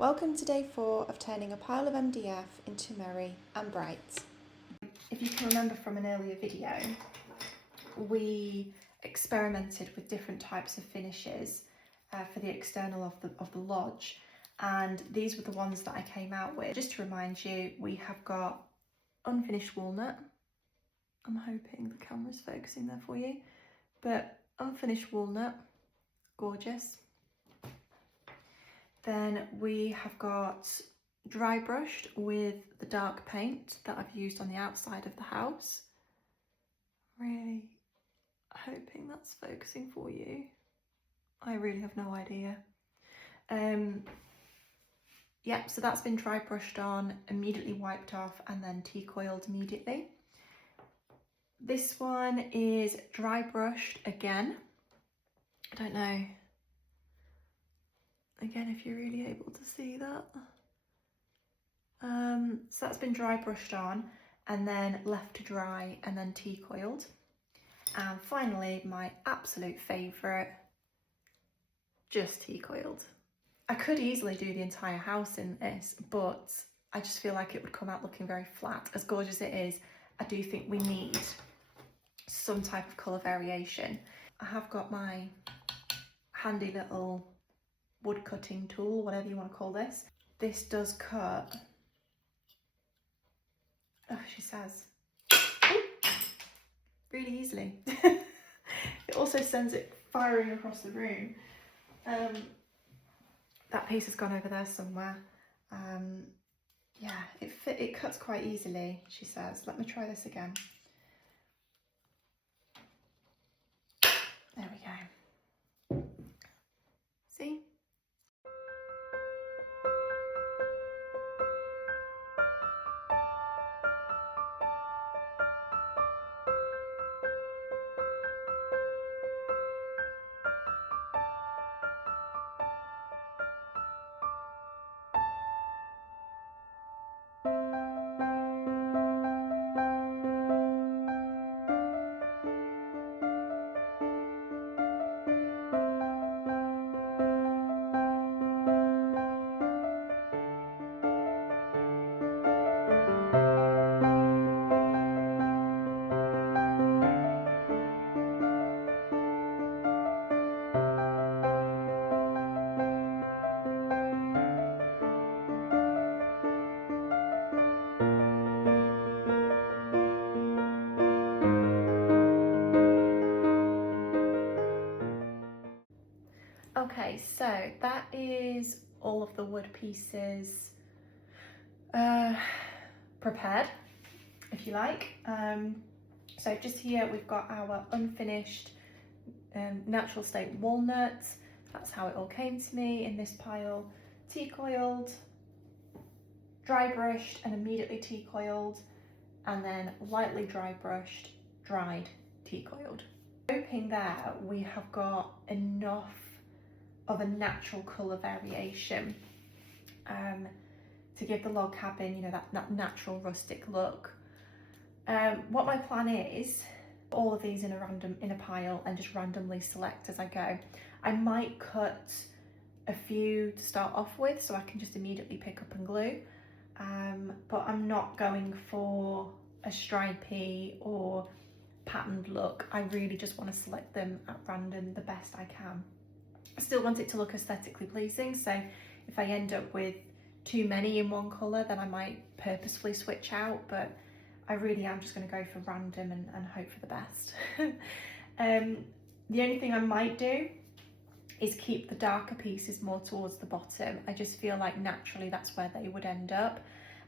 Welcome to day 4 of turning a pile of MDF into merry and bright. If you can remember from an earlier video, we experimented with different types of finishes for the external of the lodge, and these were the ones that I came out with. Just to remind you, we have got unfinished walnut. I'm hoping the camera's focusing there for you, but unfinished walnut, gorgeous. Then we have got dry brushed with the dark paint that I've used on the outside of the house. Really hoping that's focusing for you. I really have no idea. Yeah, so that's been dry brushed on, immediately wiped off, and then tea coiled immediately. This one is dry brushed again. I don't know. Again, if you're really able to see that. So that's been dry brushed on and then left to dry and then tea coiled. And finally, my absolute favourite, just tea coiled. I could easily do the entire house in this, but I just feel like it would come out looking very flat. As gorgeous as it is, I do think we need some type of colour variation. I have got my handy little wood cutting tool, whatever you want to call this. This does cut, oh, she says, really easily. It also sends it firing across the room. That piece has gone over there somewhere. Yeah, it cuts quite easily, she says. Let me try this again. There we go. See? Okay, so that is all of the wood pieces prepared, if you like. So just here we've got our unfinished natural state walnuts. That's how it all came to me in this pile. Tea coiled, dry brushed and immediately tea coiled, and then lightly dry brushed, dried, tea coiled. Hoping there we have got enough of a natural colour variation to give the log cabin, you know, that natural rustic look. What my plan is, all of these in a pile and just randomly select as I go. I might cut a few to start off with so I can just immediately pick up and glue, but I'm not going for a stripy or patterned look. I really just want to select them at random the best I can. I still want it to look aesthetically pleasing, so if I end up with too many in one colour, then I might purposefully switch out, but I really am just going to go for random and hope for the best. The only thing I might do is keep the darker pieces more towards the bottom. I just feel like naturally that's where they would end up,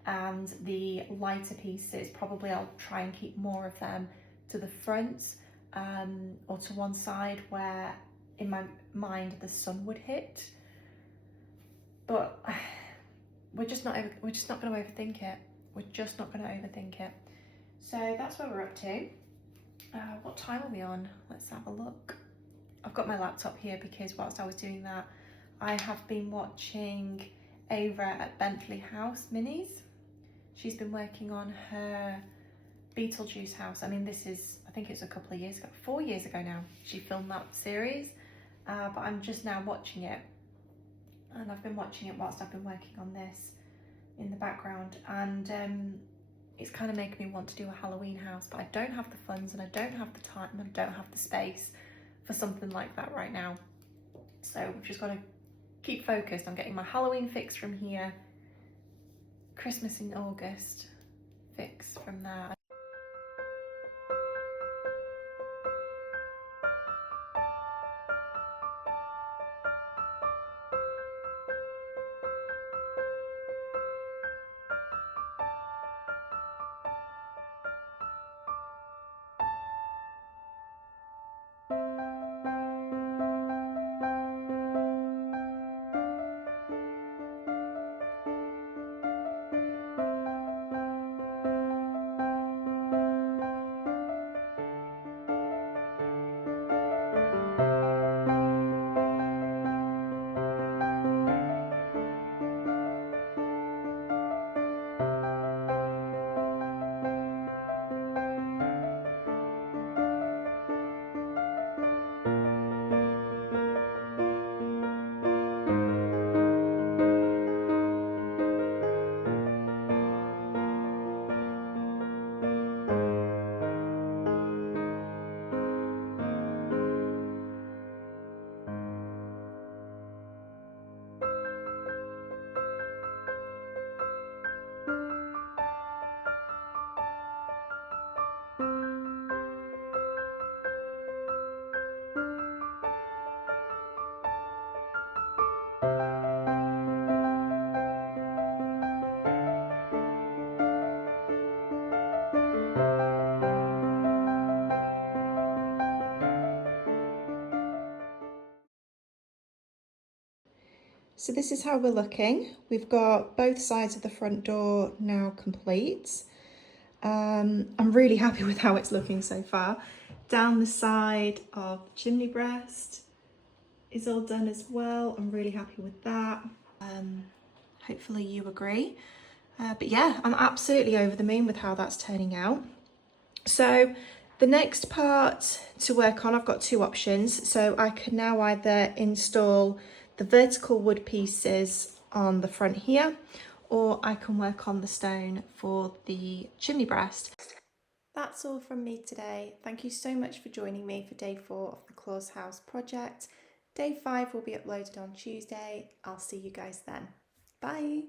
and the lighter pieces, probably I'll try and keep more of them to the front or to one side where in my mind the sun would hit, but we're just not going to overthink it. We're just not going to overthink it. So that's where we're up to. What time are we on? Let's have a look. I've got my laptop here because whilst I was doing that, I have been watching Ava at Bentley House Minis. She's been working on her Beetlejuice house. I mean, this is, I think it's a couple of years ago, 4 years ago now, she filmed that series, but I'm just now watching it. and I've been watching it whilst I've been working on this in the background, and it's kind of making me want to do a Halloween house, but I don't have the funds and I don't have the time and I don't have the space for something like that right now. So we've just got to keep focused on getting my Halloween fix from here, Christmas in August fix from there. So this is how we're looking. We've got both sides of the front door now complete. I'm really happy with how it's looking so far. Down the side of the chimney breast is all done as well. I'm really happy with that. Hopefully you agree. But yeah, I'm absolutely over the moon with how that's turning out. So the next part to work on, I've got two options. So I can now either install the vertical wood pieces on the front here, or I can work on the stone for the chimney breast. That's all from me today. Thank you so much for joining me for day 4 of the Claushaus project. Day 5 will be uploaded on Tuesday. I'll see you guys then. Bye.